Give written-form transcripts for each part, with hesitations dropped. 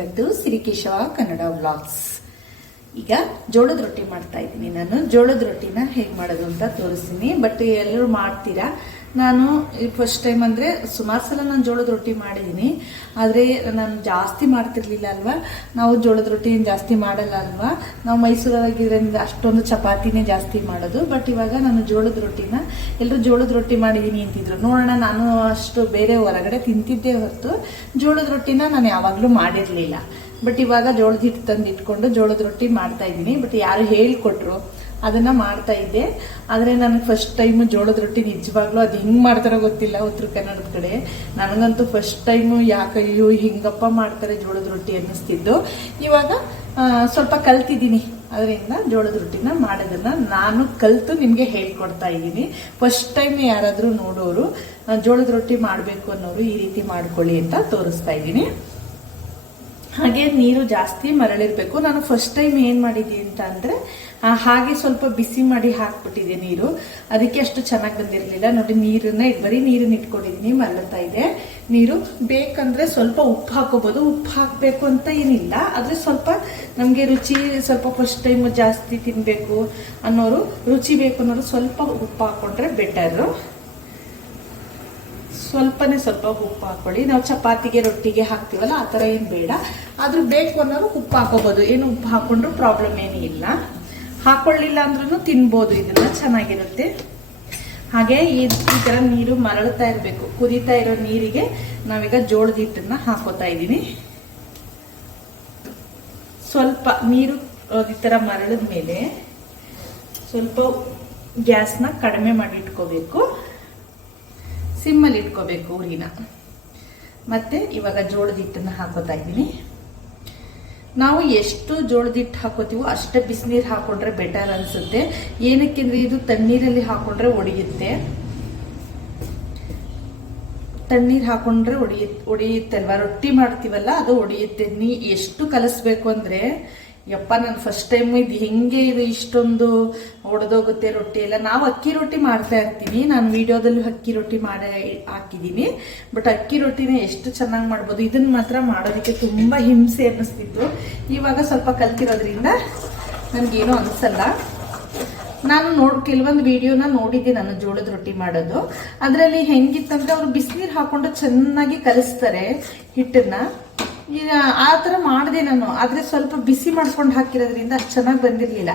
Back to Sirikeshava Kannada vlogs. ಈಗ ಜೋಳದ ರೊಟ್ಟಿ ಮಾಡ್ತಾ ಇದ್ದೀನಿ. ನಾನು ಜೋಳದ ರೊಟ್ಟಿನ ಹೇಗೆ ಮಾಡೋದು ಅಂತ ತೋರಿಸ್ತೀನಿ. ಬಟ್ ಎಲ್ಲರೂ ಮಾಡ್ತೀರಾ, ನಾನು ಫಸ್ಟ್ ಟೈಮ್ ಅಂದರೆ ಸುಮಾರು ಸಲ ನಾನು ಜೋಳದ ರೊಟ್ಟಿ ಮಾಡಿದ್ದೀನಿ. ಆದರೆ ನಾನು ಜಾಸ್ತಿ ಮಾಡ್ತಿರ್ಲಿಲ್ಲ ಅಲ್ವಾ. ನಾವು ಜೋಳದ ರೊಟ್ಟಿ ಜಾಸ್ತಿ ಮಾಡಲ್ಲ ಅಲ್ವಾ. ನಾವು ಮೈಸೂರಾಗಿರೋದ್ರಿಂದ ಅಷ್ಟೊಂದು ಚಪಾತಿನೇ ಜಾಸ್ತಿ ಮಾಡೋದು. ಬಟ್ ಇವಾಗ ನಾನು ಜೋಳದ ರೊಟ್ಟಿನ ಎಲ್ಲರೂ ಜೋಳದ ರೊಟ್ಟಿ ಮಾಡಿದ್ದೀನಿ ಅಂತಿದ್ರು. ನೋಡೋಣ, ನಾನು ಅಷ್ಟು ಬೇರೆ ಹೊರಗಡೆ ತಿಂತಿದ್ದೇ ಹೊರತು ಜೋಳದ ರೊಟ್ಟಿನ ನಾನು ಯಾವಾಗಲೂ ಮಾಡಿರಲಿಲ್ಲ. ಬಟ್ ಇವಾಗ ಜೋಳದ ಹಿಟ್ಟು ತಂದು ಇಟ್ಕೊಂಡು ಜೋಳದ ರೊಟ್ಟಿ ಮಾಡ್ತಾ ಇದ್ದೀನಿ. ಬಟ್ ಯಾರು ಹೇಳಿಕೊಟ್ರು ಅದನ್ನ ಮಾಡ್ತಾ ಇದ್ದೆ. ಆದರೆ ನನಗೆ ಫಸ್ಟ್ ಟೈಮು ಜೋಳದ ರೊಟ್ಟಿ ನಿಜವಾಗ್ಲೂ ಅದು ಹೆಂಗೆ ಮಾಡ್ತಾರೋ ಗೊತ್ತಿಲ್ಲ. ಉತ್ತರ ಕನ್ನಡದ ಕಡೆ ನನಗಂತೂ ಫಸ್ಟ್ ಟೈಮು ಯಾಕೆ ಅಯ್ಯೋ ಹಿಂಗಪ್ಪ ಮಾಡ್ತಾರೆ ಜೋಳದ ರೊಟ್ಟಿ ಅನ್ನಿಸ್ತಿದ್ದು. ಇವಾಗ ಸ್ವಲ್ಪ ಕಲ್ತಿದ್ದೀನಿ. ಅದರಿಂದ ಜೋಳದ ರೊಟ್ಟಿನ ಮಾಡೋದನ್ನ ನಾನು ಕಲ್ತು ನಿಮಗೆ ಹೇಳ್ಕೊಡ್ತಾ ಇದ್ದೀನಿ. ಫಸ್ಟ್ ಟೈಮ್ ಯಾರಾದರೂ ನೋಡೋರು ಜೋಳದ ರೊಟ್ಟಿ ಮಾಡಬೇಕು ಅನ್ನೋರು ಈ ರೀತಿ ಮಾಡ್ಕೊಳ್ಳಿ ಅಂತ ತೋರಿಸ್ತಾ ಇದ್ದೀನಿ. ಹಾಗೆ ನೀರು ಜಾಸ್ತಿ ಮರಳಿರ್ಬೇಕು. ನಾನು ಫಸ್ಟ್ ಟೈಮ್ ಏನ್ ಮಾಡಿದ್ದೀನಿ ಅಂತ ಅಂದ್ರೆ ಹಾಗೆ ಸ್ವಲ್ಪ ಬಿಸಿ ಮಾಡಿ ಹಾಕ್ಬಿಟ್ಟಿದೆ ನೀರು. ಅದಕ್ಕೆ ಅಷ್ಟು ಚೆನ್ನಾಗಿ ಬಂದಿರಲಿಲ್ಲ. ನೋಡಿ, ಬರೀ ನೀರನ್ನ ಇಟ್ಕೊಂಡಿದ್ದೀನಿ, ಮರಳುತ್ತಾ ಇದೆ ನೀರು. ಬೇಕಂದ್ರೆ ಸ್ವಲ್ಪ ಉಪ್ಪು ಹಾಕೋಬಹುದು. ಉಪ್ಪು ಹಾಕಬೇಕು ಅಂತ ಏನಿಲ್ಲ, ಆದ್ರೆ ಸ್ವಲ್ಪ ನಮ್ಗೆ ರುಚಿ ಸ್ವಲ್ಪ ಫಸ್ಟ್ ಟೈಮ್ ಜಾಸ್ತಿ ತಿನ್ಬೇಕು ಅನ್ನೋರು, ರುಚಿ ಬೇಕು ಅನ್ನೋರು ಸ್ವಲ್ಪ ಉಪ್ಪು ಹಾಕೊಂಡ್ರೆ ಬೆಟರ್. ಸ್ವಲ್ಪ ಉಪ್ಪು ಹಾಕೊಳ್ಳಿ. ನಾವು ಚಪಾತಿಗೆ ರೊಟ್ಟಿಗೆ ಹಾಕ್ತೀವಲ್ಲ ಆ ಥರ ಏನು ಬೇಡ. ಆದ್ರೂ ಬೇಕು ಅನ್ನೋರು ಉಪ್ಪು ಹಾಕೋಬಹುದು. ಏನು ಉಪ್ಪು ಹಾಕೊಂಡ್ರು ಪ್ರಾಬ್ಲಮ್ ಏನೂ ಇಲ್ಲ. ಹಾಕೊಳ್ಳಿಲ್ಲ ಅಂದ್ರೂ ತಿನ್ಬೋದು, ಇದನ್ನ ಚೆನ್ನಾಗಿರುತ್ತೆ. ಹಾಗೆ ಈ ತರ ನೀರು ಮರಳುತ್ತಾ ಇರಬೇಕು. ಕುದೀತಾ ಇರೋ ನೀರಿಗೆ ನಾವೀಗ ಜೋಳದ ಹಿಟ್ಟನ್ನ ಹಾಕೋತಾ ಇದ್ದೀನಿ. ಸ್ವಲ್ಪ ನೀರು ಈ ತರ ಮರಳಿದ ಮೇಲೆ ಸ್ವಲ್ಪ ಗ್ಯಾಸ್ನ ಕಡಿಮೆ ಮಾಡಿ ಇಟ್ಕೋಬೇಕು. ಸಿಮ್ಮಲ್ಲಿ ಇಟ್ಕೋಬೇಕು ಉರಿನ. ಮತ್ತೆ ಇವಾಗ ಜೋಳದ ಹಿಟ್ಟನ್ನ ಹಾಕೋತಾ ಇದ್ದೀನಿ. ನಾವು ಎಷ್ಟು ಜೋಳದ ಹಿಟ್ಟು ಹಾಕೋತೀವೋ ಅಷ್ಟೇ ಬಿಸಿನೀರು ಹಾಕೊಂಡ್ರೆ ಬೆಟರ್ ಅನ್ಸುತ್ತೆ. ಏನಕ್ಕೆಂದ್ರೆ ಇದು ತಣ್ಣೀರಲ್ಲಿ ಹಾಕೊಂಡ್ರೆ ಒಡೆಯುತ್ತೆ. ತಣ್ಣೀರು ಹಾಕೊಂಡ್ರೆ ಒಡೆಯುತ್ತೆ ಅಲ್ವಾ. ರೊಟ್ಟಿ ಮಾಡ್ತೀವಲ್ಲ ಅದು ಒಡೆಯುತ್ತೆ. ಎಷ್ಟು ಕಲಸ್ಬೇಕು ಅಂದ್ರೆ, ಯಪ್ಪ, ನಾನು ಫಸ್ಟ್ ಟೈಮ್ ಇದು ಹೆಂಗೆ ಇದು ಇಷ್ಟೊಂದು ಒಡೆದೋಗುತ್ತೆ ರೊಟ್ಟಿ ಎಲ್ಲ. ನಾವು ಅಕ್ಕಿ ರೊಟ್ಟಿ ಮಾಡ್ತಾ ಇರ್ತೀವಿ. ನಾನು ವಿಡಿಯೋದಲ್ಲಿ ಅಕ್ಕಿ ರೊಟ್ಟಿ ಮಾಡಿ ಹಾಕಿದ್ದೀನಿ. ಬಟ್ ಅಕ್ಕಿ ರೊಟ್ಟಿನ ಎಷ್ಟು ಚೆನ್ನಾಗಿ ಮಾಡ್ಬೋದು. ಇದನ್ನ ಮಾತ್ರ ಮಾಡೋದಕ್ಕೆ ತುಂಬಾ ಹಿಂಸೆ ಅನ್ನಿಸ್ತಿತ್ತು. ಇವಾಗ ಸ್ವಲ್ಪ ಕಲ್ತಿರೋದ್ರಿಂದ ನನ್ಗೇನು ಅನ್ಸಲ್ಲ. ನಾನು ಕೆಲವೊಂದು ವಿಡಿಯೋನ ನೋಡಿದ್ದೆ ನಾನು ಜೋಳದ ರೊಟ್ಟಿ ಮಾಡೋದು. ಅದರಲ್ಲಿ ಹೆಂಗಿತ್ತಂದ್ರೆ ಅವ್ರು ಬಿಸಿನೀರು ಹಾಕೊಂಡು ಚೆನ್ನಾಗಿ ಕಲಿಸ್ತಾರೆ ಹಿಟ್ಟನ್ನ. ಆ ಥರ ಮಾಡಿದೆ ನಾನು. ಆದ್ರೆ ಸ್ವಲ್ಪ ಬಿಸಿ ಮಾಡ್ಕೊಂಡು ಹಾಕಿರೋದ್ರಿಂದ ಅಷ್ಟು ಚೆನ್ನಾಗಿ ಬಂದಿರಲಿಲ್ಲ.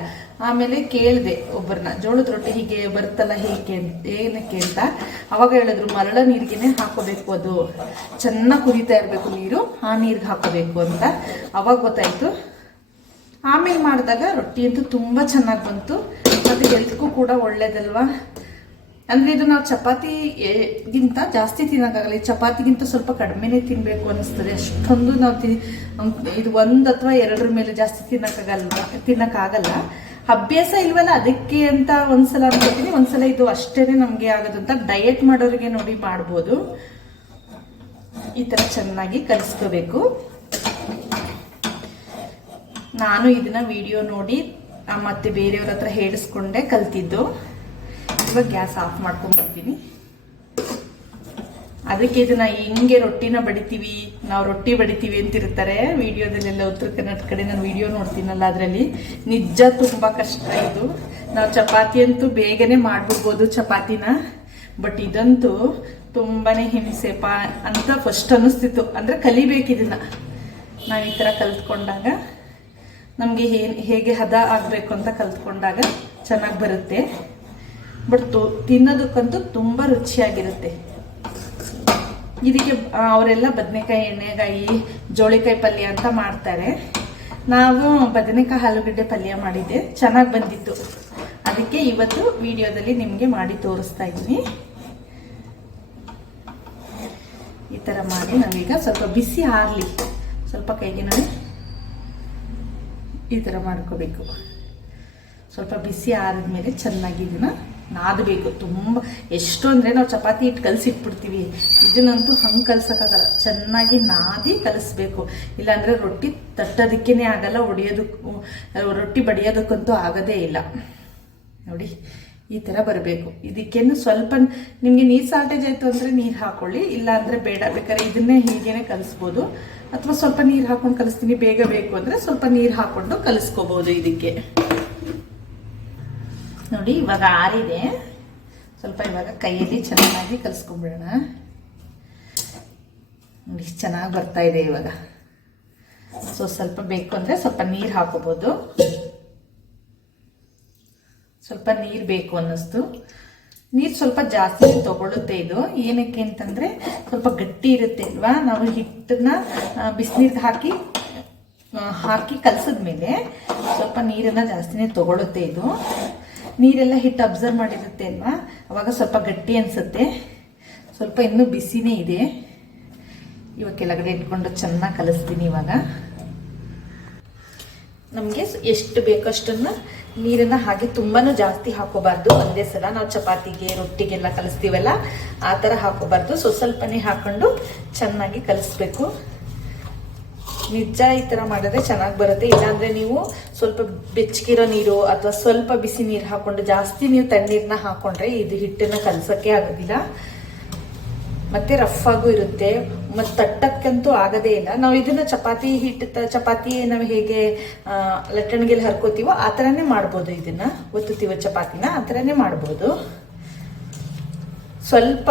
ಆಮೇಲೆ ಕೇಳಿದೆ ಒಬ್ಬರನ್ನ, ಜೋಳದ ರೊಟ್ಟಿ ಹೀಗೆ ಬರುತ್ತಲ್ಲ ಹೇಗೆ ಏನಕ್ಕೆ ಅಂತ. ಅವಾಗ ಹೇಳಿದ್ರು ಮರಳ ನೀರಿಗೆನೆ ಹಾಕೋಬೇಕು, ಅದು ಚೆನ್ನಾಗಿ ಕುದೀತಾ ಇರಬೇಕು ನೀರು, ಆ ನೀರಿಗೆ ಹಾಕೋಬೇಕು ಅಂತ. ಅವಾಗ ಗೊತ್ತಾಯ್ತು. ಆಮೇಲೆ ಮಾಡಿದಾಗ ರೊಟ್ಟಿ ಅಂತೂ ತುಂಬಾ ಚೆನ್ನಾಗಿ ಬಂತು. ಅದು ಹೆಲ್ತ್ಗೂ ಕೂಡ ಒಳ್ಳೇದಲ್ವಾ. ಅಂದ್ರೆ ಇದು ನಾವು ಚಪಾತಿಗಿಂತ ಜಾಸ್ತಿ ತಿನ್ನಕ್ಕಾಗಲ್ಲ. ಚಪಾತಿಗಿಂತ ಸ್ವಲ್ಪ ಕಡಿಮೆನೆ ತಿನ್ಬೇಕು ಅನಿಸ್ತದೆ. ಅಷ್ಟೊಂದು ನಾವು ಇದು 1 ಅಥವಾ 2 ಮೇಲೆ ಜಾಸ್ತಿ ತಿನ್ನಕ್ಕಾಗಲ್ಲ. ಅಭ್ಯಾಸ ಇಲ್ವಲ್ಲ, ಅದಕ್ಕೆ ಅಂತ ಒಂದ್ಸಲ ಅನ್ಕೋತೀನಿ. ಒಂದ್ಸಲ ಇದು ಅಷ್ಟೇನೆ ನಮ್ಗೆ ಆಗೋದು ಅಂತ. ಡಯಟ್ ಮಾಡೋರಿಗೆ ನೋಡಿ ಮಾಡ್ಬೋದು. ಈ ತರ ಚೆನ್ನಾಗಿ ಕಲಿಸ್ಕೋಬೇಕು. ನಾನು ಇದನ್ನ ವಿಡಿಯೋ ನೋಡಿ ಮತ್ತೆ ಬೇರೆಯವ್ರ ಹತ್ರ ಹೇಳಿಸ್ಕೊಂಡೆ ಕಲ್ತಿದ್ದು. ಇವಾಗ ಗ್ಯಾಸ್ ಆಫ್ ಮಾಡ್ಕೊಂಡ್ ಬರ್ತೀನಿ. ಅದಕ್ಕೆ ಇದನ್ನ ಹಿಂಗೆ ರೊಟ್ಟಿನ ಬಡಿತೀವಿ, ನಾವು ರೊಟ್ಟಿ ಬಡಿತೀವಿ ಅಂತಿರ್ತಾರೆ ವಿಡಿಯೋದಲ್ಲೆಲ್ಲ. ಉತ್ತರ ಕನ್ನಡ ಕಡೆ ನಾನು ವಿಡಿಯೋ ನೋಡ್ತೀನಲ್ಲ, ಅದರಲ್ಲಿ ನಿಜ ತುಂಬಾ ಕಷ್ಟ ಇದು. ನಾವು ಚಪಾತಿ ಅಂತೂ ಬೇಗನೆ ಮಾಡ್ಬಿಡ್ಬೋದು ಚಪಾತಿನ. ಬಟ್ ಇದಂತೂ ತುಂಬಾನೇ ಹಿಂಸೆಪ ಅಂತ ಫಸ್ಟ್ ಅನ್ನಿಸ್ತಿತ್ತು. ಅಂದ್ರೆ ಕಲಿಬೇಕು ಇದನ್ನ. ನಾವು ಈ ತರ ಕಲ್ತ್ಕೊಂಡಾಗ ನಮ್ಗೆ ಹೇಗೆ ಹದ ಆಗ್ಬೇಕು ಅಂತ ಕಲ್ತ್ಕೊಂಡಾಗ ಚೆನ್ನಾಗಿ ಬರುತ್ತೆ. ಬಟ್ ತಿನ್ನೋದಕ್ಕಂತೂ ತುಂಬಾ ರುಚಿಯಾಗಿರುತ್ತೆ. ಇದಕ್ಕೆ ಅವರೆಲ್ಲ ಬದನೆಕಾಯಿ, ಎಣ್ಣೆಕಾಯಿ, ಜೋಳಿಕಾಯಿ ಪಲ್ಯ ಅಂತ ಮಾಡ್ತಾರೆ. ನಾವು ಬದನೆಕಾಯಿ ಆಲೂಗಡ್ಡೆ ಪಲ್ಯ ಮಾಡಿದ್ದೆ, ಚೆನ್ನಾಗಿ ಬಂದಿತ್ತು. ಅದಕ್ಕೆ ಇವತ್ತು ವಿಡಿಯೋದಲ್ಲಿ ನಿಮ್ಗೆ ಮಾಡಿ ತೋರಿಸ್ತಾ ಇದ್ದೀನಿ. ಈ ತರ ಮಾಡಿ ನಾವೀಗ ಸ್ವಲ್ಪ ಬಿಸಿ ಆರ್ಲಿ, ಸ್ವಲ್ಪ ಕೈಗೆ ನೋಡಿ ಈ ತರ ಮಾಡ್ಕೋಬೇಕು. ಸ್ವಲ್ಪ ಬಿಸಿ ಆರಿದ್ಮೇಲೆ ಚೆನ್ನಾಗಿ ಇದನ್ನ ನಾದಬೇಕು. ತುಂಬ ಎಷ್ಟು ಅಂದರೆ ನಾವು ಚಪಾತಿ ಹಿಟ್ಟು ಕಲಸಿಟ್ಬಿಡ್ತೀವಿ. ಇದನ್ನಂತೂ ಹಂಗೆ ಕಲ್ಸೋಕ್ಕಾಗಲ್ಲ. ಚೆನ್ನಾಗಿ ನಾದಿ ಕಲಿಸ್ಬೇಕು. ಇಲ್ಲಾಂದರೆ ರೊಟ್ಟಿ ತಟ್ಟೋದಕ್ಕೇ ಆಗಲ್ಲ, ರೊಟ್ಟಿ ಬಡಿಯೋದಕ್ಕಂತೂ ಆಗೋದೇ ಇಲ್ಲ. ನೋಡಿ, ಈ ಥರ ಬರಬೇಕು. ಇದಕ್ಕೇನು ಸ್ವಲ್ಪ ನಿಮಗೆ ನೀರು ಶಾರ್ಟೇಜ್ ಆಯಿತು ಅಂದರೆ ನೀರು ಹಾಕೊಳ್ಳಿ, ಇಲ್ಲ ಅಂದರೆ ಬೇಡ. ಬೇಕಾದ್ರೆ ಇದನ್ನೇ ಹೀಗೇನೆ ಕಲಿಸ್ಬೋದು, ಅಥವಾ ಸ್ವಲ್ಪ ನೀರು ಹಾಕೊಂಡು ಕಲಿಸ್ತೀನಿ ಬೇಗ ಬೇಕು ಅಂದರೆ ಸ್ವಲ್ಪ ನೀರು ಹಾಕೊಂಡು ಕಲಿಸ್ಕೋಬೋದು. ಇದಕ್ಕೆ ನೋಡಿ ಇವಾಗ ಆರಿದೆ, ಸ್ವಲ್ಪ ಇವಾಗ ಕೈಯಲ್ಲಿ ಚೆನ್ನಾಗಿ ಕಲಿಸ್ಕೊಂಡ್ಬಿಡೋಣ. ನೋಡಿ ಚೆನ್ನಾಗಿ ಬರ್ತಾ ಇದೆ ಇವಾಗ. ಸೊ ಸ್ವಲ್ಪ ಬೇಕು ಅಂದರೆ ಸ್ವಲ್ಪ ನೀರು ಹಾಕೋಬೋದು. ಸ್ವಲ್ಪ ನೀರು ಬೇಕು ಅನ್ನಿಸ್ತು. ನೀರು ಸ್ವಲ್ಪ ಜಾಸ್ತಿ ತಗೊಳುತ್ತೆ ಇದು. ಏನಕ್ಕೆ ಅಂತಂದರೆ ಸ್ವಲ್ಪ ಗಟ್ಟಿ ಇರುತ್ತೆ ಅಲ್ವಾ. ನಾವು ಹಿಟ್ಟನ್ನ ಬಿಸಿನೀರಿಗೆ ಹಾಕಿ ಕಲಸಿದ್ಮೇಲೆ ಸ್ವಲ್ಪ ನೀರನ್ನು ಜಾಸ್ತಿನೇ ತಗೊಳುತ್ತೆ ಇದು. ನೀರೆಲ್ಲ ಹಿಟ್ಟು ಅಬ್ಸರ್ವ್ ಮಾಡಿರುತ್ತೆ ಅಲ್ವಾ, ಅವಾಗ ಸ್ವಲ್ಪ ಗಟ್ಟಿ ಅನಿಸುತ್ತೆ. ಸ್ವಲ್ಪ ಇನ್ನೂ ಬಿಸಿನೇ ಇದೆ. ಇವಾಗ ಕೆಳಗಡೆ ಇಟ್ಕೊಂಡು ಚೆನ್ನಾಗಿ ಕಲಿಸ್ತೀನಿ. ಇವಾಗ ನಮಗೆ ಎಷ್ಟು ಬೇಕಷ್ಟನ್ನು ನೀರನ್ನು ಹಾಗೆ ತುಂಬಾನು ಜಾಸ್ತಿ ಹಾಕೋಬಾರ್ದು. ಒಂದೇ ಸಲ ನಾವು ಚಪಾತಿಗೆ ರೊಟ್ಟಿಗೆಲ್ಲ ಕಲಿಸ್ತೀವಲ್ಲ ಆ ಥರ ಹಾಕೋಬಾರ್ದು. ಸ್ವಲ್ಪನೇ ಹಾಕೊಂಡು ಚೆನ್ನಾಗಿ ಕಲಿಸ್ಬೇಕು. ನಿಜ ಈ ಥರ ಮಾಡಿದ್ರೆ ಚೆನ್ನಾಗಿ ಬರುತ್ತೆ. ಇಲ್ಲಾಂದರೆ ನೀವು ಸ್ವಲ್ಪ ಬೆಚ್ಚಗಿರೋ ನೀರು ಅಥವಾ ಸ್ವಲ್ಪ ಬಿಸಿ ನೀರು ಹಾಕೊಂಡು ಜಾಸ್ತಿ ನೀವು ತಣ್ಣೀರನ್ನ ಹಾಕೊಂಡ್ರೆ ಇದು ಹಿಟ್ಟನ್ನು ಕಲಸೋಕ್ಕೆ ಆಗೋದಿಲ್ಲ. ಮತ್ತೆ ರಫ್ ಆಗು ಇರುತ್ತೆ, ಮತ್ತು ತಟ್ಟಕ್ಕಂತೂ ಆಗೋದೇ ಇಲ್ಲ. ನಾವು ಇದನ್ನ ಚಪಾತಿ ನಾವು ಹೇಗೆ ಲಟ್ಟಣಿಗೆಲ್ಲ ಹರ್ಕೋತೀವೋ ಆ ಥರನೇ ಮಾಡ್ಬೋದು. ಇದನ್ನ ಒತ್ತುತ್ತೀವೋ ಚಪಾತಿನ ಆ ಥರನೇ ಮಾಡ್ಬೋದು. ಸ್ವಲ್ಪ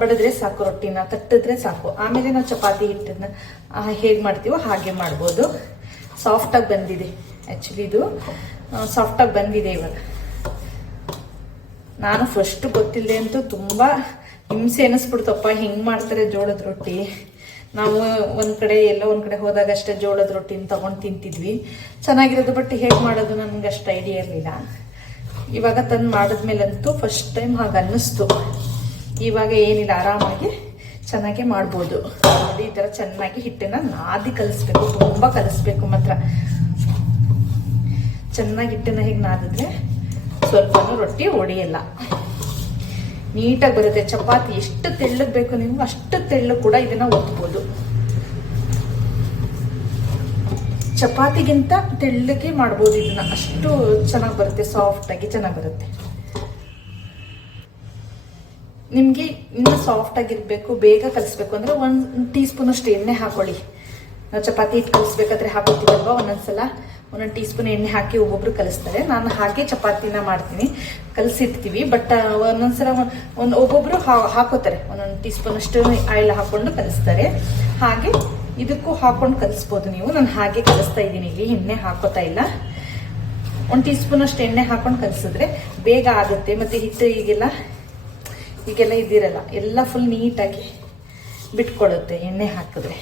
ಬಡಿದ್ರೆ ಸಾಕು, ರೊಟ್ಟಿನ ತಟ್ಟಿದ್ರೆ ಸಾಕು. ಆಮೇಲೆ ನಾವು ಚಪಾತಿ ಹಿಟ್ಟನ್ನ ಹೇಗೆ ಮಾಡ್ತೀವೋ ಹಾಗೆ ಮಾಡ್ಬೋದು. ಸಾಫ್ಟಾಗಿ ಬಂದಿದೆ. ಆ್ಯಕ್ಚುಲಿ ಇದು ಸಾಫ್ಟಾಗಿ ಬಂದಿದೆ ಇವಾಗ. ನಾನು ಫಸ್ಟ್ ಗೊತ್ತಿಲ್ಲದೆ ಅಂತೂ ತುಂಬ ಹಿಂಸೆ ಅನ್ನಿಸ್ಬಿಡ್ತಪ್ಪ, ಹೆಂಗೆ ಮಾಡ್ತಾರೆ ಜೋಳದ ರೊಟ್ಟಿ. ನಾವು ಒಂದು ಕಡೆ ಹೋದಾಗ ಅಷ್ಟೇ ಜೋಳದ ರೊಟ್ಟಿನ ತೊಗೊಂಡು ತಿಂತಿದ್ವಿ, ಚೆನ್ನಾಗಿರೋದು. ಬಟ್ ಹೇಗೆ ಮಾಡೋದು ನನಗೆ ಅಷ್ಟು ಐಡಿಯಾ ಇರಲಿಲ್ಲ. ಇವಾಗ ತಂದು ಮಾಡಿದ್ಮೇಲಂತೂ ಫಸ್ಟ್ ಟೈಮ್ ಹಾಗೆ ಅನ್ನಿಸ್ತು. ಇವಾಗ ಏನಿಲ್ಲ, ಆರಾಮಾಗಿ ಚೆನ್ನಾಗಿ ಮಾಡ್ಬೋದು. ಈ ಥರ ಚೆನ್ನಾಗಿ ಹಿಟ್ಟನ್ನು ನಾದಿ ಕಲಿಸ್ಬೇಕು, ತುಂಬ ಕಲಿಸ್ಬೇಕು ಮಾತ್ರ. ಚೆನ್ನಾಗಿ ಹಿಟ್ಟನ್ನು ಹೇಗೆ ನಾದಿದ್ರೆ ಸ್ವಲ್ಪನೂ ರೊಟ್ಟಿ ಒಡೆಯಲ್ಲ, ನೀಟಾಗಿ ಬರುತ್ತೆ. ಚಪಾತಿ ಎಷ್ಟು ತೆಳ್ಳಗೆ ಬೇಕು ನಿಮ್ಗೆ ಅಷ್ಟು ತೆಳ್ಳಗೆ ಕೂಡ ಇದನ್ನ ಒತ್ಬೋದು. ಚಪಾತಿಗಿಂತ ತೆಳ್ಳಗೆ ಮಾಡ್ಬೋದು ಇದನ್ನ, ಅಷ್ಟು ಚೆನ್ನಾಗಿ ಬರುತ್ತೆ. ಸಾಫ್ಟಾಗಿ ಚೆನ್ನಾಗಿ ಬರುತ್ತೆ. ನಿಮಗೆ ಇನ್ನೂ ಸಾಫ್ಟಾಗಿರ್ಬೇಕು, ಬೇಗ ಕಲಿಸ್ಬೇಕು ಅಂದರೆ 1 ಟೀ ಸ್ಪೂನ್ ಅಷ್ಟು ಎಣ್ಣೆ ಹಾಕೊಳ್ಳಿ. ನಾವು ಚಪಾತಿ ಹಿಟ್ಟು ಕಲಿಸ್ಬೇಕಾದ್ರೆ ಹಾಕೋತೀವಲ್ವ, ಒಂದೊಂದು ಟೀ ಸ್ಪೂನ್ ಎಣ್ಣೆ ಹಾಕಿ ಒಬ್ಬೊಬ್ರು ಕಲಿಸ್ತಾರೆ. ನಾನು ಹಾಗೆ ಚಪಾತಿನ ಮಾಡ್ತೀನಿ, ಕಲಸಿರ್ತೀವಿ. ಬಟ್ ಒಂದೊಂದ್ಸಲ ಒಬ್ಬೊಬ್ರು ಹಾಕೋತಾರೆ, 1 ಟೀ ಸ್ಪೂನ್ ಅಷ್ಟು ಆಯಿಲ್ ಹಾಕೊಂಡು ಕಲಿಸ್ತಾರೆ. ಹಾಗೆ ಇದಕ್ಕೂ ಹಾಕೊಂಡು ಕಲಿಸ್ಬೋದು ನೀವು. ನಾನು ಹಾಗೆ ಕಲಿಸ್ತಾ ಇದ್ದೀನಿ, ಇಲ್ಲಿ ಎಣ್ಣೆ ಹಾಕೋತಾ ಇಲ್ಲ. 1 ಟೀ ಸ್ಪೂನ್ ಅಷ್ಟು ಎಣ್ಣೆ ಹಾಕೊಂಡು ಕಲಿಸಿದ್ರೆ ಬೇಗ ಆಗುತ್ತೆ. ಮತ್ತು ಹಿಟ್ಟು ಈಗೆಲ್ಲ ಇದಿರಲ್ಲ, ಎಲ್ಲ ಫುಲ್ ನೀಟಾಗಿ ಬಿಟ್ಕೊಡುತ್ತೆ ಎಣ್ಣೆ ಹಾಕಿದ್ರೆ.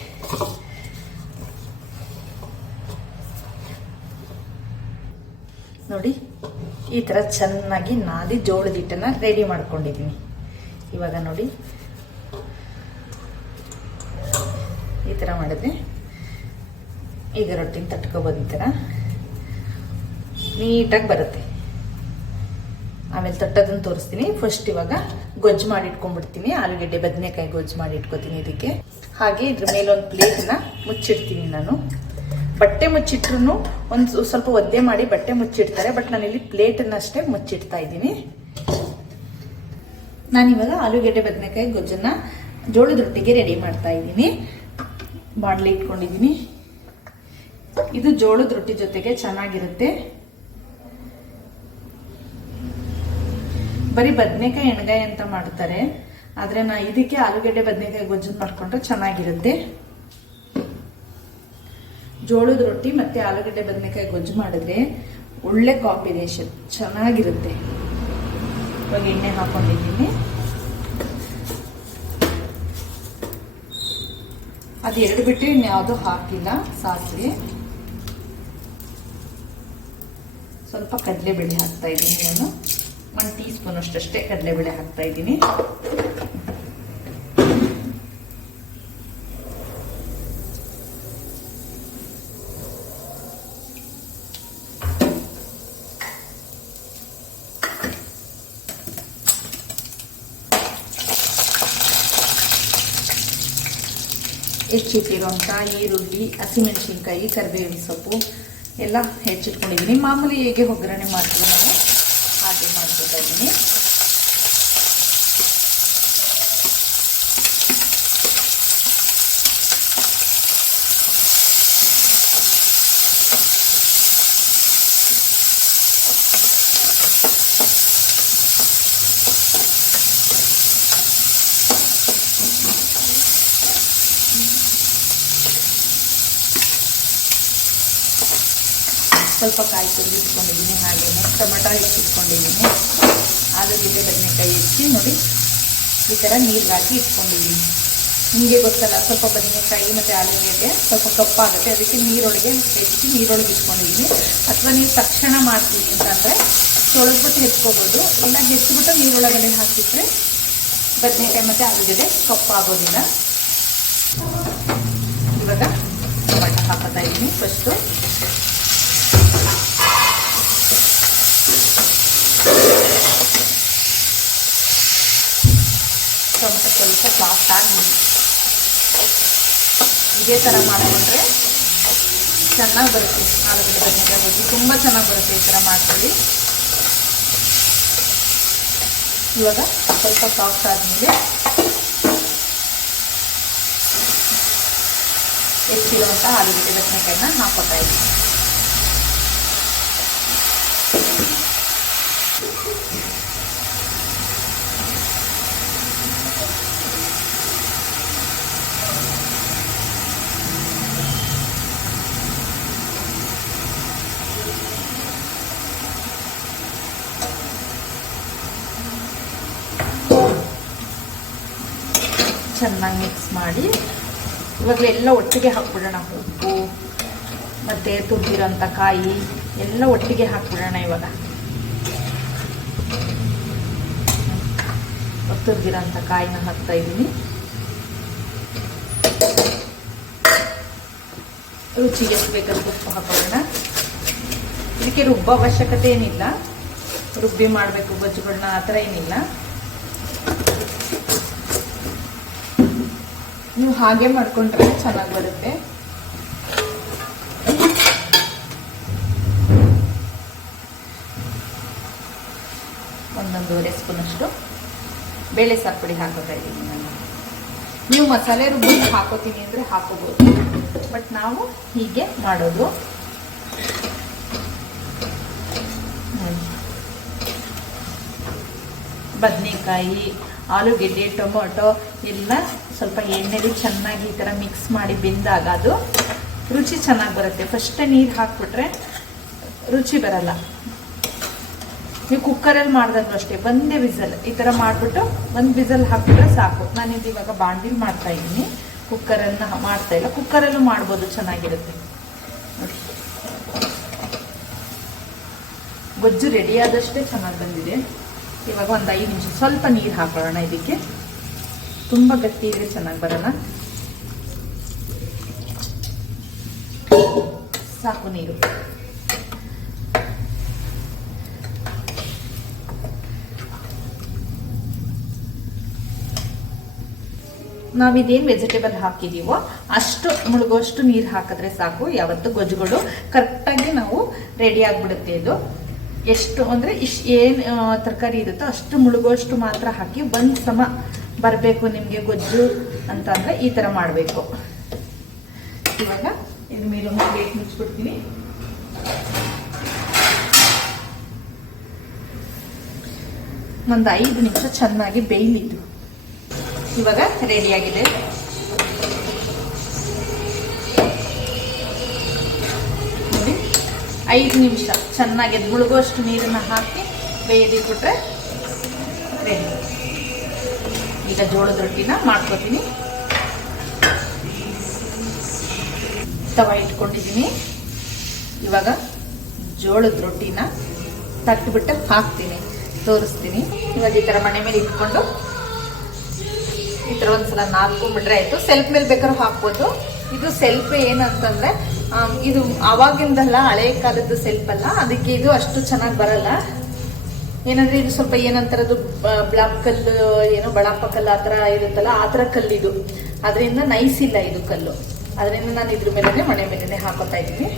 ನೋಡಿ ಈ ಥರ ಚೆನ್ನಾಗಿ ನಾದಿ ಜೋಳದ ಹಿಟ್ಟನ್ನು ರೆಡಿ ಮಾಡ್ಕೊಂಡಿದ್ದೀನಿ. ಇವಾಗ ನೋಡಿ ಈ ಥರ ಮಾಡಿದ್ರೆ ಈಗ ರೊಟ್ಟಿನ ತಟ್ಕೊಬೋದು. ಈ ಥರ ನೀಟಾಗಿ ಬರುತ್ತೆ. ಆಮೇಲೆ ತಟ್ಟೋದನ್ನು ತೋರಿಸ್ತೀನಿ. ಫಸ್ಟ್ ಇವಾಗ ಗೊಜ್ಜು ಮಾಡಿ ಇಟ್ಕೊಂಡ್ಬಿಡ್ತೀನಿ. ಆಲೂಗೆಡ್ಡೆ ಬದನೆಕಾಯಿ ಗೊಜ್ಜು ಮಾಡಿ ಇಟ್ಕೊತೀನಿ ಇದಕ್ಕೆ. ಹಾಗೆ ಇದ್ರ ಮೇಲೆ ಒಂದು ಪ್ಲೇಟನ್ನ ಮುಚ್ಚಿಡ್ತೀನಿ ನಾನು. ಬಟ್ಟೆ ಮುಚ್ಚಿಟ್ರು ಒಂದು ಸ್ವಲ್ಪ ಒದ್ದೆ ಮಾಡಿ ಬಟ್ಟೆ ಮುಚ್ಚಿಡ್ತಾರೆ, ಬಟ್ ನಾನಿಲ್ಲಿ ಪ್ಲೇಟನ್ನು ಅಷ್ಟೇ ಮುಚ್ಚಿಡ್ತಾ ಇದ್ದೀನಿ. ನಾನಿವಾಗ ಆಲೂಗೆಡ್ಡೆ ಬದನೆಕಾಯಿ ಗೊಜ್ಜನ್ನ ಜೋಳದ ರೊಟ್ಟಿಗೆ ರೆಡಿ ಮಾಡ್ತಾ ಇದ್ದೀನಿ. ಬಾಣಲೆ ಇಟ್ಕೊಂಡಿದ್ದೀನಿ. ಇದು ಜೋಳದ ರೊಟ್ಟಿ ಜೊತೆಗೆ ಚೆನ್ನಾಗಿರುತ್ತೆ. ಬರೀ ಬದನೆಕಾಯಿ ಎಣ್ಗಾಯಿ ಅಂತ ಮಾಡ್ತಾರೆ, ಆದರೆ ನಾ ಇದಕ್ಕೆ ಆಲೂಗೆಡ್ಡೆ ಬದನೆಕಾಯಿ ಗೊಜ್ಜು ಮಾಡ್ಕೊಂಡ್ರೆ ಚೆನ್ನಾಗಿರುತ್ತೆ. ಜೋಳದ ರೊಟ್ಟಿ ಮತ್ತೆ ಆಲೂಗೆಡ್ಡೆ ಬದನೆಕಾಯಿ ಗೊಜ್ಜು ಮಾಡಿದ್ರೆ ಒಳ್ಳೆ ಕಾಂಬಿನೇಷನ್, ಚೆನ್ನಾಗಿರುತ್ತೆ. ಇವಾಗ ಎಣ್ಣೆ ಹಾಕೊಂಡಿದ್ದೀನಿ. ಅದು 2 ಬಿಟ್ಟು ಇನ್ಯಾವುದೂ ಹಾಕಿಲ್ಲ. ಸಾಸಿವೆ, ಸ್ವಲ್ಪ ಕಡಲೆಬೇಳೆ ಹಾಕ್ತಾ ಇದ್ದೀನಿ. ನಾನು 1 ಟೀ ಸ್ಪೂನ್ ಅಷ್ಟೇ ಕಡಲೆಬೇಳೆ ಹಾಕ್ತಾ ಇದ್ದೀನಿ. ಹೆಚ್ಚಿಟ್ಟಿರುವಂಥ ಈರುಳ್ಳಿ, ಹಸಿಮೆಣಸಿನ್ಕಾಯಿ, ಕರಿಬೇವಿನ ಸೊಪ್ಪು ಎಲ್ಲ ಹೆಚ್ಚಿಟ್ಕೊಂಡಿದ್ದೀನಿ. ಮಾಮೂಲಿ ಹೇಗೆ ಒಗ್ಗರಣೆ ಮಾಡ್ತೀವಿ ನಾವು ಹಾಗೆ ರೊಟ್ಟಿ ಮಾಡ್ಕೊತಾ ಇದ್ದೀನಿ. ಸ್ವಲ್ಪ ಕಾಯಿ ತುರಿದು ಇಟ್ಕೊಂಡಿದ್ದೀನಿ, ಹಾಗೆಯೇ ಟೊಮೆಟೊ ಹೆಚ್ಚಿಟ್ಕೊಂಡಿದ್ದೀನಿ, ಆಲೂಗೆಡ್ಡೆ ಬದನೆಕಾಯಿ ಹೆಚ್ಚಿ ನೋಡಿ ಈ ಥರ ನೀರಿಗೆ ಹಾಕಿ ಇಟ್ಕೊಂಡಿದ್ದೀನಿ. ನಿಮಗೆ ಗೊತ್ತಲ್ಲ, ಸ್ವಲ್ಪ ಬದನೆಕಾಯಿ ಮತ್ತು ಆಲೂಗೆಡ್ಡೆ ಸ್ವಲ್ಪ ಕಪ್ಪಾಗುತ್ತೆ, ಅದಕ್ಕೆ ನೀರೊಳಗೆ ಹೆಚ್ಚಿ ನೀರೊಳಗೆ ಇಟ್ಕೊಂಡಿದ್ದೀನಿ. ಅಥವಾ ನೀವು ತಕ್ಷಣ ಮಾಡ್ತೀನಿ ಅಂತಂದರೆ ತೊಳೆದ್ಬಿಟ್ಟು ಹೆಚ್ಕೋಬೋದು, ಇಲ್ಲ ಹೆಚ್ಚಿಬಿಟ್ಟು ನೀರೊಳಗಡೆ ಹಾಕಿಟ್ರೆ ಬದನೆಕಾಯಿ ಮತ್ತು ಆಲೂಗೆಡ್ಡೆ ಕಪ್ಪಾಗೋದಿಲ್ಲ. ಇವಾಗ ಟೊಮೆಟೊ ಹಾಕೋತಾ ಇದ್ದೀನಿ. ಫಸ್ಟು ಟೊಮೆಟೊ ಸ್ವಲ್ಪ ಸಾಫ್ಟ್ ಆಗಿ ಇದೇ ಥರ ಮಾಡಿಕೊಂಡ್ರೆ ಚೆನ್ನಾಗಿ ಬರುತ್ತೆ. ಆಲೂಗಡ್ಡೆ ಬದನೆಕಾಯಿ ಗೊಜ್ಜು ತುಂಬ ಚೆನ್ನಾಗಿ ಬರುತ್ತೆ, ಈ ಥರ ಮಾಡ್ಕೊಳ್ಳಿ. ಇವಾಗ ಸ್ವಲ್ಪ ಸಾಫ್ಟ್ ಆದಮೇಲೆ ಹೆಚ್ಚಿರುವಂಥ ಆಲೂಗಡ್ಡೆ ಬದನೆಕಾಯಿನ ಹಾಕೋತಾ ಇದ್ದೀನಿ. ಚೆನ್ನಾಗಿ ಮಿಕ್ಸ್ ಮಾಡಿ ಇವಾಗಲೇ ಎಲ್ಲ ಒಟ್ಟಿಗೆ ಹಾಕ್ಬಿಡೋಣ. ಉಪ್ಪು ಮತ್ತು ತುರಿದಿರೋಂಥ ಕಾಯಿ ಎಲ್ಲ ಒಟ್ಟಿಗೆ ಹಾಕ್ಬಿಡೋಣ. ಇವಾಗ ತುರಿದಿರೋಂಥ ಕಾಯಿನ ಹಾಕ್ತಾ ಇದ್ದೀನಿ. ರುಚಿಗೆ ಎಷ್ಟು ಬೇಕಾದ್ರೆ ಉಪ್ಪು ಹಾಕೊಳ್ಳೋಣ. ಇದಕ್ಕೆ ರುಬ್ಬೋ ಅವಶ್ಯಕತೆ ಏನಿಲ್ಲ, ರುಬ್ಬಿ ಮಾಡಬೇಕು ಗೊಜ್ಜುಗಳನ್ನ ಆ ಥರ ಏನಿಲ್ಲ. ನೀವು ಹಾಗೆ ಮಾಡ್ಕೊಂಡ್ರೆ ಚೆನ್ನಾಗಿ ಬರುತ್ತೆ. ಒಂದೊಂದೂವರೆ ಸ್ಪೂನಷ್ಟು ಬೇಳೆ ಸಾರು ಪುಡಿ ಹಾಕೋತಾ ಇದ್ದೀನಿ ನಾನು. ನೀವು ಮಸಾಲೆ ರುಬ್ಬಿ ಹಾಕೋತೀನಿ ಅಂದರೆ ಹಾಕೋಬೋದು, ಬಟ್ ನಾವು ಹೀಗೆ ಮಾಡೋದು. ಬದನೆಕಾಯಿ, ಆಲೂಗೆಡ್ಡೆ, ಟೊಮೊಟೊ ಎಲ್ಲ ಸ್ವಲ್ಪ ಎಣ್ಣೆಲಿ ಚೆನ್ನಾಗಿ ಈ ಥರ ಮಿಕ್ಸ್ ಮಾಡಿ ಬೆಂದಾಗ ಅದು ರುಚಿ ಚೆನ್ನಾಗಿ ಬರುತ್ತೆ. ಫಸ್ಟೇ ನೀರು ಹಾಕ್ಬಿಟ್ರೆ ರುಚಿ ಬರಲ್ಲ. ನೀವು ಕುಕ್ಕರಲ್ಲಿ ಮಾಡಿದಾಗೂ ಅಷ್ಟೇ, ಒಂದೇ ವಿಸಲ್ ಈ ಥರ ಮಾಡಿಬಿಟ್ಟು ಒಂದು ವಿಸಲ್ ಹಾಕಿಬಿಟ್ರೆ ಸಾಕು. ನಾನಿದು ಇವಾಗ ಬಾಂಡಿಲ್ ಮಾಡ್ತಾ ಇದ್ದೀನಿ, ಕುಕ್ಕರನ್ನು ಮಾಡ್ತಾ ಇಲ್ಲ. ಕುಕ್ಕರಲ್ಲೂ ಮಾಡ್ಬೋದು, ಚೆನ್ನಾಗಿರುತ್ತೆ ನೋಡಿ. ಗೊಜ್ಜು ರೆಡಿ ಆದಷ್ಟೇ ಚೆನ್ನಾಗಿ ಬಂದಿದೆ. ಇವಾಗ ಒಂದು 5 ನಿಮಿಷ ಸ್ವಲ್ಪ ನೀರು ಹಾಕೊಳ್ಳೋಣ. ಇದಕ್ಕೆ ತುಂಬ ಗಟ್ಟಿ ಇದ್ರೆ ಚೆನ್ನಾಗಿ ಬರಲ್ಲ. ಸಾಕು ನೀರು. ನಾವಿದೇನು ವೆಜಿಟೇಬಲ್ ಹಾಕಿದೀವೋ ಅಷ್ಟು ಮುಳುಗೋಷ್ಟು ನೀರು ಹಾಕಿದ್ರೆ ಸಾಕು. ಯಾವತ್ತು ಗೊಜ್ಜುಗಳು ಕರೆಕ್ಟಾಗಿ ನಾವು ರೆಡಿ ಆಗಿಬಿಡುತ್ತೆ. ಇದು ಎಷ್ಟು ಅಂದರೆ ಏನು ತರಕಾರಿ ಇರುತ್ತೋ ಅಷ್ಟು ಮುಳುಗೋಷ್ಟು ಮಾತ್ರ ಹಾಕಿ ಒಂದು ಸಮ ಬರಬೇಕು ನಿಮಗೆ ಗೊಜ್ಜು ಅಂತ ಅಂದರೆ ಈ ಥರ ಮಾಡಬೇಕು. ಇವಾಗ ಇದ್ರ ಮೇಲೆ ಒಂದು ಪ್ಲೇಟ್ ಮುಚ್ಚಿಬಿಡ್ತೀನಿ. ಒಂದು 5 ನಿಮಿಷ ಚೆನ್ನಾಗಿ ಬೇಯಲಿದ್ದು ಇವಾಗ ರೆಡಿಯಾಗಿದೆ. ನೋಡಿ, 5 ನಿಮಿಷ ಚೆನ್ನಾಗಿ ಮುಳುಗುವಷ್ಟು ನೀರನ್ನು ಹಾಕಿ ಬೇಯದಿಟ್ಬಿಟ್ರೆ ರೆಡಿ. ಈಗ ಜೋಳದ ರೊಟ್ಟಿನ ಮಾಡ್ಕೊತೀನಿ. ತವ ಇಟ್ಕೊಂಡಿದ್ದೀನಿ. ಇವಾಗ ಜೋಳದ ರೊಟ್ಟಿನ ತಟ್ಟಿಬಿಟ್ಟು ಹಾಕ್ತೀನಿ, ತೋರಿಸ್ತೀನಿ. ಇವಾಗ ಈ ಥರ ಮನೆ ಮೇಲೆ ಇಟ್ಕೊಂಡು ಈ ಥರ ಒಂದ್ಸಲ ನಾದ್ಕೊಂಡ್ಬಿಟ್ರೆ ಆಯಿತು. ಸೆಲ್ಫ್ ಮೇಲೆ ಬೇಕಾದ್ರೂ ಹಾಕ್ಬೋದು. ಇದು ಸೆಲ್ಫ್ ಏನಂತಂದರೆ ಇದು ಆವಾಗಿಂದಲ್ಲ, ಹಳೆ ಕಾಲದ್ದು ಸೆಲ್ಫ್ ಅಲ್ಲ, ಅದಕ್ಕೆ ಇದು ಅಷ್ಟು ಚೆನ್ನಾಗಿ ಬರಲ್ಲ. ಏನಂದರೆ ಇದು ಸ್ವಲ್ಪ ಏನಂತಾರದು ಬ್ಲಾಕ್ ಕಲ್ಲು, ಏನೋ ಬಳಪ್ಪ ಕಲ್ಲು ಆ ಥರ ಇರುತ್ತಲ್ಲ, ಆ ಥರ ಕಲ್ಲಿದು. ಅದರಿಂದ ನೈಸ್ ಇಲ್ಲ ಇದು ಕಲ್ಲು. ಅದರಿಂದ ನಾನು ಇದ್ರ ಮೇಲೆ ಮನೆ ಮೇಲೆ ಹಾಕೋತಾ ಇದ್ದೀನಿ.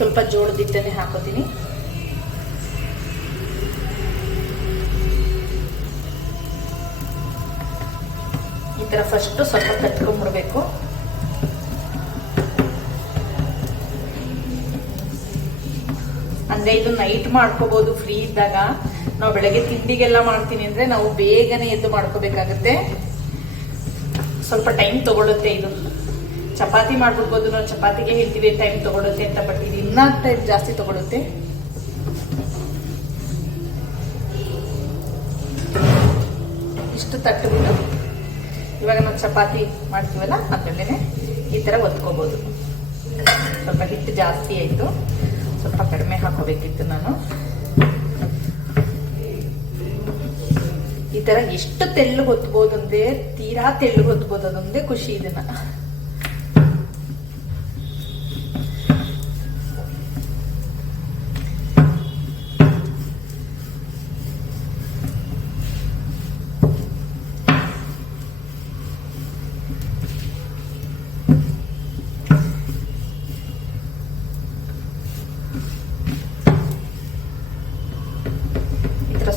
ಸ್ವಲ್ಪ ಜೋಳದ ಹಿಟ್ಟನ್ನೇ ಹಾಕೋತೀನಿ. ಈ ತರ ಫಸ್ಟ್ ಸ್ವಲ್ಪ ಕಟ್ಕೊಂಡ್ಬಿಡ್ಬೇಕು. ಅಂದ್ರೆ ಇದು ನೈಟ್ ಮಾಡ್ಕೋಬಹುದು ಫ್ರೀ ಇದ್ದಾಗ. ನಾವು ಬೆಳಗ್ಗೆ ತಿಂಡಿಗೆಲ್ಲ ಮಾಡ್ತೀನಿ ಅಂದ್ರೆ ನಾವು ಬೇಗನೆ ಎದ್ದು ಮಾಡ್ಕೋಬೇಕಾಗತ್ತೆ, ಸ್ವಲ್ಪ ಟೈಮ್ ತಗೊಳುತ್ತೆ. ಇದು ಚಪಾತಿ ಮಾಡ್ಬಿಡ್ಬೋದು, ನಾವು ಚಪಾತಿಗೆ ಹೇಳ್ತೀವಿ ಟೈಮ್ ತಗೊಳುತ್ತೆ ಅಂತ, ಬಟ್ ಇದು ಇನ್ನೂ ಟೈಮ್ ಜಾಸ್ತಿ ತಗೊಳುತ್ತೆ. ಇಷ್ಟು ತಟ್ಟಬಿಟ್ಟು ಇವಾಗ ನಾವು ಚಪಾತಿ ಮಾಡ್ತೀವಲ್ಲ ಅದ್ರಲ್ಲೇನೆ ಈ ತರ ಒತ್ಕೋಬಹುದು. ಸ್ವಲ್ಪ ಹಿಟ್ಟು ಜಾಸ್ತಿ ಆಯ್ತು, ಸ್ವಲ್ಪ ಕಡಿಮೆ ಹಾಕೋಬೇಕಿತ್ತು ನಾನು. ಈ ತರ ಎಷ್ಟು ತೆಳ್ಳು ಹೊತ್ಬೋದು ಅಂದ್ರೆ ತೀರಾ ತೆಳ್ಳು ಹೊತ್ಬೋದು, ಅದೊಂದೇ ಖುಷಿ ಇದನ್ನ.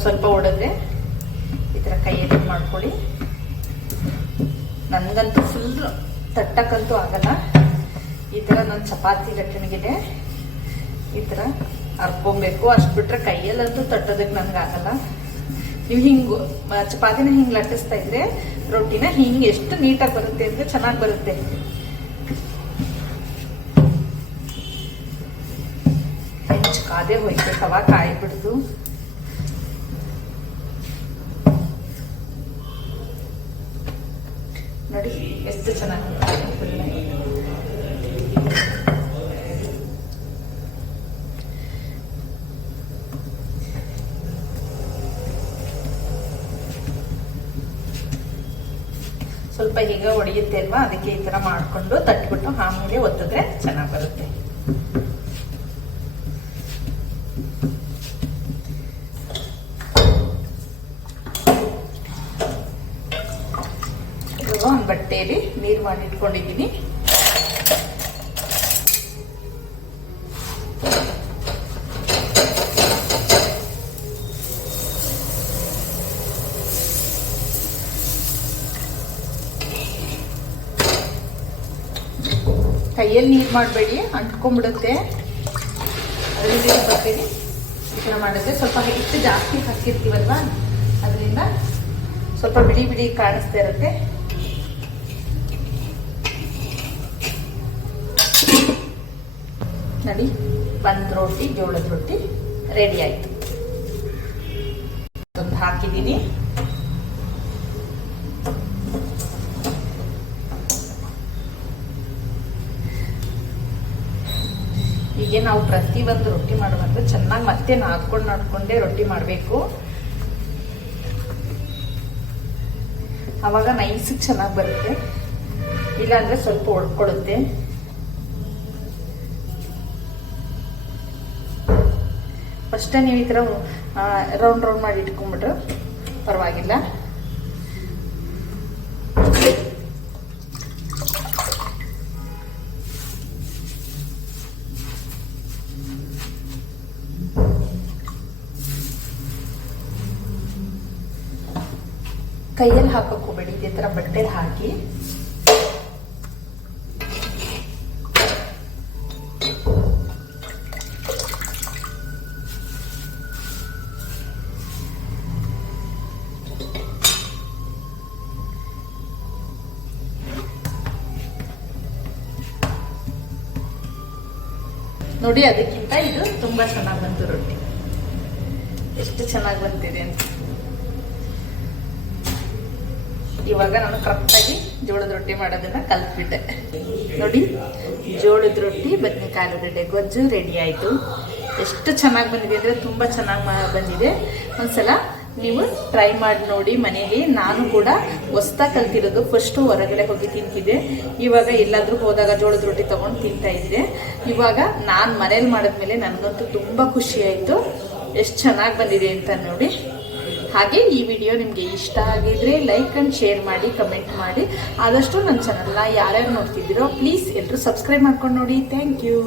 ಸ್ವಲ್ಪ ಹೊಡೆದ್ರೆ ಈ ತರ ಕೈಯಲ್ಲಿ ಮಾಡ್ಕೊಳ್ಳಿ. ನನ್ಗಂತೂ ಫುಲ್ ತಟ್ಟಕ್ಕಂತೂ ಆಗಲ್ಲ. ಈ ತರ ನನ್ನ ಚಪಾತಿ ಲಟ್ಟಣಿಗಿದೆ ಈ ತರ ಹರ್ಕೊಬೇಕು. ಅಷ್ಟು ಬಿಟ್ರೆ ಕೈಯಲ್ಲಂತೂ ತಟ್ಟೋದಕ್ಕೆ ನನ್ಗಾಗಲ್ಲ. ನೀವು ಹಿಂಗ್ ಚಪಾತಿನ ಹಿಂಗ್ ಲಟ್ಟಿಸ್ತಾ ಇದ್ರೆ ರೊಟ್ಟಿನ ಹಿಂಗ್ ಎಷ್ಟು ನೀಟಾಗಿ ಬರುತ್ತೆ ಅಂದ್ರೆ ಚೆನ್ನಾಗಿ ಬರುತ್ತೆ. ಹೆಂಚು ಕಾದೆ ಹೋಯ್ತು, ತವಾ ಕಾಯಿ ಬಿಡ್ದು. ನೋಡಿ ಎಷ್ಟು ಚೆನ್ನಾಗಿ ಸ್ವಲ್ಪ ಹೀಗೆ ಒಡೆಯುತ್ತೆ ಅಲ್ವಾ, ಅದಕ್ಕೆ ಈ ತರ ಮಾಡ್ಕೊಂಡು ತಟ್ಬಿಟ್ಟು ಆಮೇಲೆ ಒತ್ತಿದ್ರೆ ಚೆನ್ನಾಗಿ ಬರುತ್ತೆ. ಒಂದು ಬಟ್ಟೆಯಲ್ಲಿ ನೀರು ಮಾಡಿ ಇಟ್ಕೊಂಡಿದ್ದೀನಿ. ಕೈಯಲ್ಲಿ ನೀರು ಮಾಡಬೇಡಿ, ಅಂಟ್ಕೊಂಡ್ಬಿಡುತ್ತೆ. ಅದರಲ್ಲಿ ನೀರು ಬರ್ತೀವಿ ಈ ಥರ ಮಾಡಿದ್ರೆ ಸ್ವಲ್ಪ ಹಿಟ್ಟು ಜಾಸ್ತಿ ಹಾಕಿರ್ತೀವಲ್ವಾ, ಅದರಿಂದ ಸ್ವಲ್ಪ ಬಿಡಿ ಬಿಡಿ ಕಾಣಿಸ್ತಾ ಇರುತ್ತೆ. ನೋಡಿ, ಒಂದು ರೊಟ್ಟಿ, ಜೋಳದ ರೊಟ್ಟಿ ರೆಡಿ ಆಯ್ತು. ಒಂದು ಹಾಕಿದ್ದೀನಿ. ಹೀಗೆ ನಾವು ಪ್ರತಿ ಒಂದು ರೊಟ್ಟಿ ಮಾಡುವಾಗ ಚೆನ್ನಾಗಿ ಮತ್ತೆ ನಾದ್ಕೊಂಡೇ ರೊಟ್ಟಿ ಮಾಡಬೇಕು. ಅವಾಗ ನೈಸ್ ಚೆನ್ನಾಗಿ ಬರುತ್ತೆ, ಇಲ್ಲಾಂದ್ರೆ ಸ್ವಲ್ಪ ಒಡ್ಕೊಡುತ್ತೆ. ಫಸ್ಟ್ ನೀವು ಈ ಥರ ರೌಂಡ್ ರೌಂಡ್ ಮಾಡಿ ಇಟ್ಕೊಂಡ್ಬಿಟ್ರೆ ಪರವಾಗಿಲ್ಲ. ಕೈಯಲ್ಲಿ ಹಾಕಕ್ಕೆ ಹೋಗ್ಬೇಡಿ, ಇದೇ ಥರ ಬಟ್ಟೆಲಿ ಹಾಕಿ ನೋಡಿ. ಅದಕ್ಕಿಂತ ಇದು ತುಂಬಾ ಚೆನ್ನಾಗಿ ಬಂತು ರೊಟ್ಟಿ. ಎಷ್ಟು ಚೆನ್ನಾಗಿ ಬಂತಿದೆ ಅಂತ. ಇವಾಗ ನಾನು ಕರೆಕ್ಟಾಗಿ ಜೋಳದ ರೊಟ್ಟಿ ಮಾಡೋದನ್ನ ಕಲ್ತ್ಬಿಟ್ಟೆ. ನೋಡಿ, ಜೋಳದ ರೊಟ್ಟಿ ಬದನೆಕಾಯಿ ಆಲೂಗಡ್ಡೆ ಗೊಜ್ಜು ರೆಡಿ ಆಯಿತು. ಎಷ್ಟು ಚೆನ್ನಾಗಿ ಬಂದಿದೆ ಅಂದರೆ ತುಂಬ ಚೆನ್ನಾಗಿ ಬಂದಿದೆ. ಒಂದ್ಸಲ ನೀವು ಟ್ರೈ ಮಾಡಿ ನೋಡಿ ಮನೆಯಲ್ಲಿ. ನಾನು ಕೂಡ ಹೊಸ್ದಾಗಿ ಕಲ್ತಿರೋದು. ಫಸ್ಟು ಹೊರಗಡೆ ಹೋಗಿ ತಿಂತಿದ್ದೆ, ಇವಾಗ ಎಲ್ಲಾದ್ರೂ ಹೋದಾಗ ಜೋಳದ ರೊಟ್ಟಿ ತೊಗೊಂಡು ತಿಂತಾ ಇದ್ದೆ. ಇವಾಗ ನಾನು ಮನೇಲಿ ಮಾಡಿದ್ಮೇಲೆ ನನಗಂತೂ ತುಂಬ ಖುಷಿ ಆಯಿತು, ಎಷ್ಟು ಚೆನ್ನಾಗಿ ಬಂದಿದೆ ಅಂತ ನೋಡಿ. ಹಾಗೆ ಈ ವಿಡಿಯೋ ನಿಮಗೆ ಇಷ್ಟ ಆಗಿದ್ರೆ ಲೈಕ್ ಆ್ಯಂಡ್ ಶೇರ್ ಮಾಡಿ, ಕಮೆಂಟ್ ಮಾಡಿ. ಆದಷ್ಟು ನನ್ನ ಚಾನಲ್ನ ಯಾರ್ಯಾರು ನೋಡ್ತಿದ್ದೀರೋ ಪ್ಲೀಸ್ ಎಲ್ಲರೂ ಸಬ್ಸ್ಕ್ರೈಬ್ ಮಾಡ್ಕೊಂಡು ನೋಡಿ. Thank you.